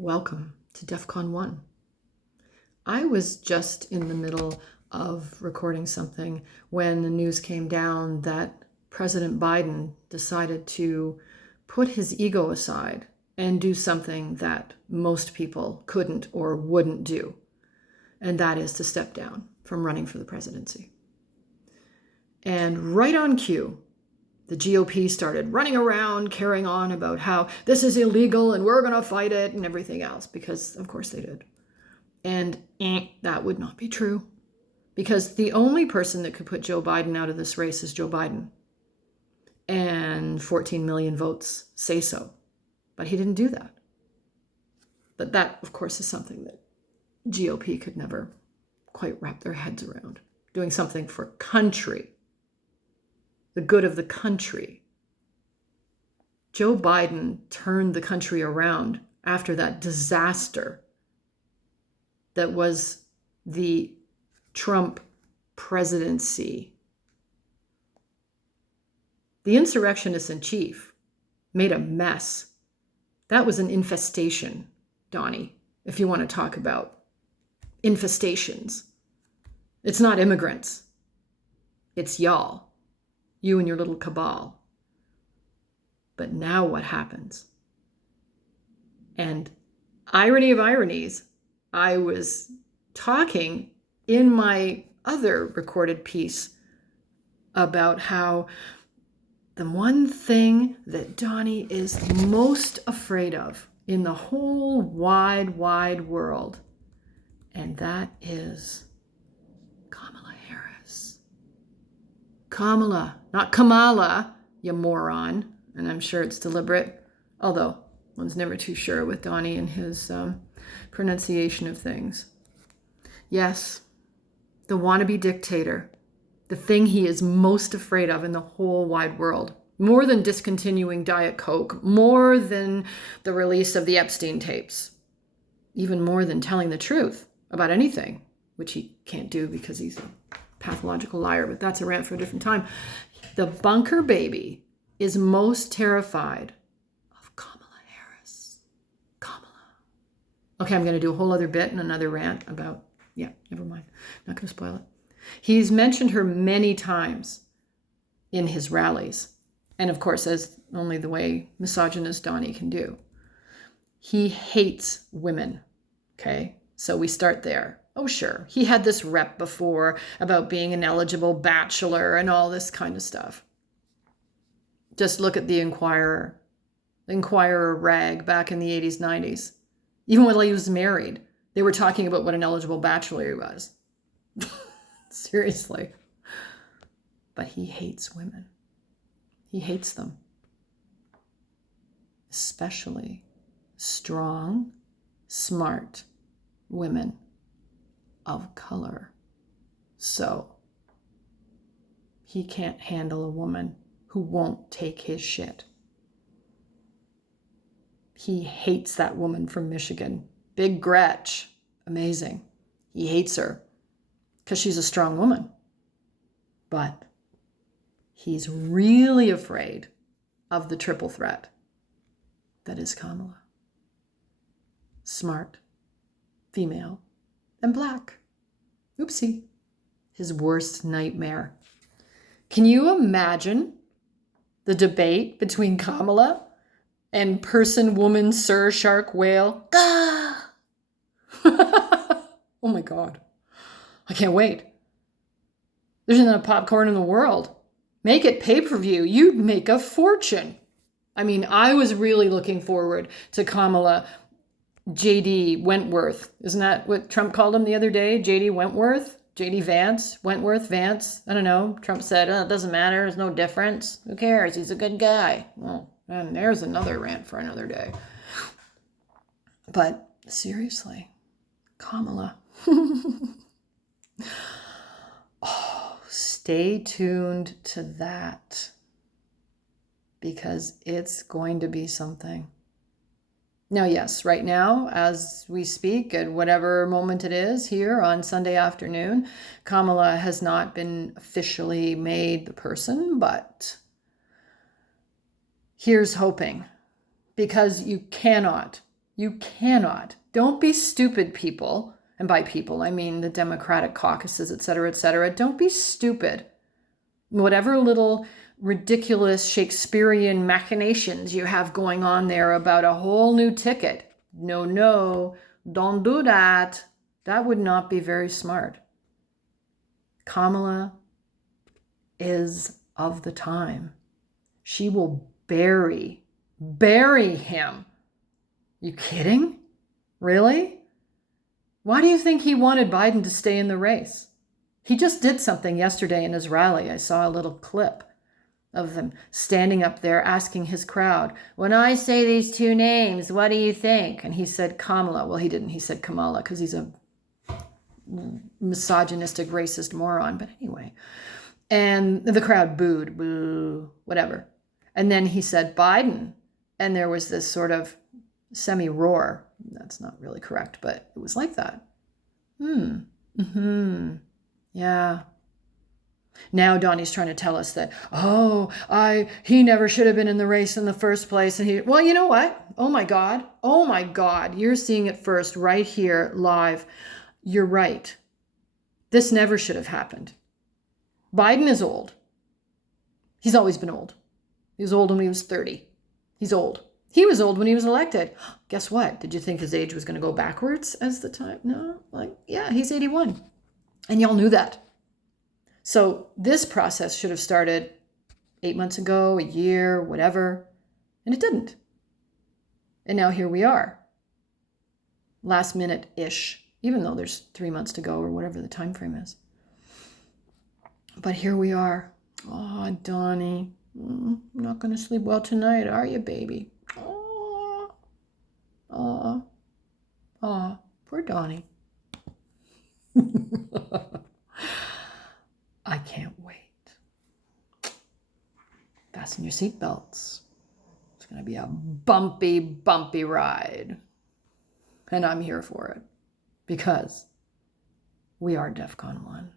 Welcome to DEFCON 1. I was just in the middle of recording something when the news came down that President Biden decided to put his ego aside and do something that most people couldn't or wouldn't do, and that is to step down from running for the presidency. And right on cue, the GOP started running around carrying on about how this is illegal and we're going to fight it and everything else, because of course they did. And that would not be true, because the only person that could put Joe Biden out of this race is Joe Biden. And 14 million votes say so. But he didn't do that. But that, of course, is something that GOP could never quite wrap their heads around. Doing something for country. The good of the country. Joe Biden turned the country around after that disaster that was the Trump presidency. The insurrectionists in chief made a mess. That was an infestation, Donny, if you want to talk about infestations. It's not immigrants. It's y'all. You and your little cabal. But now what happens? And irony of ironies, I was talking in my other recorded piece about how the one thing that Donny is most afraid of in the whole wide, wide world, and that is Kamala Harris. Kamala, not Kamala, you moron. And I'm sure it's deliberate, although one's never too sure with Donny and his pronunciation of things. Yes, the wannabe dictator, the thing he is most afraid of in the whole wide world, more than discontinuing Diet Coke, more than the release of the Epstein tapes, even more than telling the truth about anything, which he can't do because he's a pathological liar, but that's a rant for a different time. The bunker baby is most terrified of Kamala Harris. Kamala. Okay, I'm going to do a whole other bit and another rant about, never mind. Not going to spoil it. He's mentioned her many times in his rallies. And of course, as only the way misogynist Donny can do. He hates women. Okay, so we start there. Oh, sure. He had this rep before about being an eligible bachelor and all this kind of stuff. Just look at the Inquirer rag back in the 80s, 90s. Even when he was married, they were talking about what an eligible bachelor he was. Seriously. But he hates women. He hates them. Especially strong, smart women of color. So he can't handle a woman who won't take his shit. He hates that woman from Michigan. Big Gretch. Amazing. He hates her because she's a strong woman. But he's really afraid of the triple threat that is Kamala. Smart, female, and black. Oopsie. His worst nightmare. Can you imagine the debate between Kamala and person, woman, sir, shark, whale? Ah! Oh my God. I can't wait. There's not enough popcorn in the world. Make it pay-per-view. You'd make a fortune. I mean, I was really looking forward to Kamala J.D. Wentworth. Isn't that what Trump called him the other day? J.D. Wentworth? J.D. Vance? Wentworth? Vance? I don't know. Trump said, it doesn't matter. There's no difference. Who cares? He's a good guy. Well, and there's another rant for another day. But seriously, Kamala. Oh, stay tuned to that, because it's going to be something. Now, yes, right now, as we speak, at whatever moment it is here on Sunday afternoon, Kamala has not been officially made the person, but here's hoping, because you cannot You cannot. Don't be stupid, people. And by people, I mean the Democratic caucuses, et cetera, et cetera. Don't be stupid. Whatever little ridiculous Shakespearean machinations you have going on there about a whole new ticket. No, don't do that. That would not be very smart. Kamala is of the time. She will bury him. You kidding? Really? Why do you think he wanted Biden to stay in the race? He just did something yesterday in his rally. I saw a little clip of him standing up there asking his crowd, when I say these two names, what do you think? And he said Kamala. Well, he didn't. He said Kamala because he's a misogynistic, racist moron. But anyway. And the crowd booed, boo, whatever. And then he said Biden. And there was this sort of semi-roar. That's not really correct, but it was like that. Yeah. Now Donny's trying to tell us that, he never should have been in the race in the first place. And well, you know what? Oh my God. You're seeing it first right here live. You're right. This never should have happened. Biden is old. He's always been old. He was old when he was 30. He's old. He was old when he was elected. Guess what? Did you think his age was going to go backwards as the time? No. He's 81. And y'all knew that. So this process should have started 8 months ago, a year, whatever. And it didn't. And now here we are. Last minute-ish, even though there's 3 months to go or whatever the time frame is. But here we are. Oh, Donny, not going to sleep well tonight, are you, baby? Poor Donny. I can't wait. Fasten your seatbelts. It's going to be a bumpy ride. And I'm here for it because we are DEFCON 1.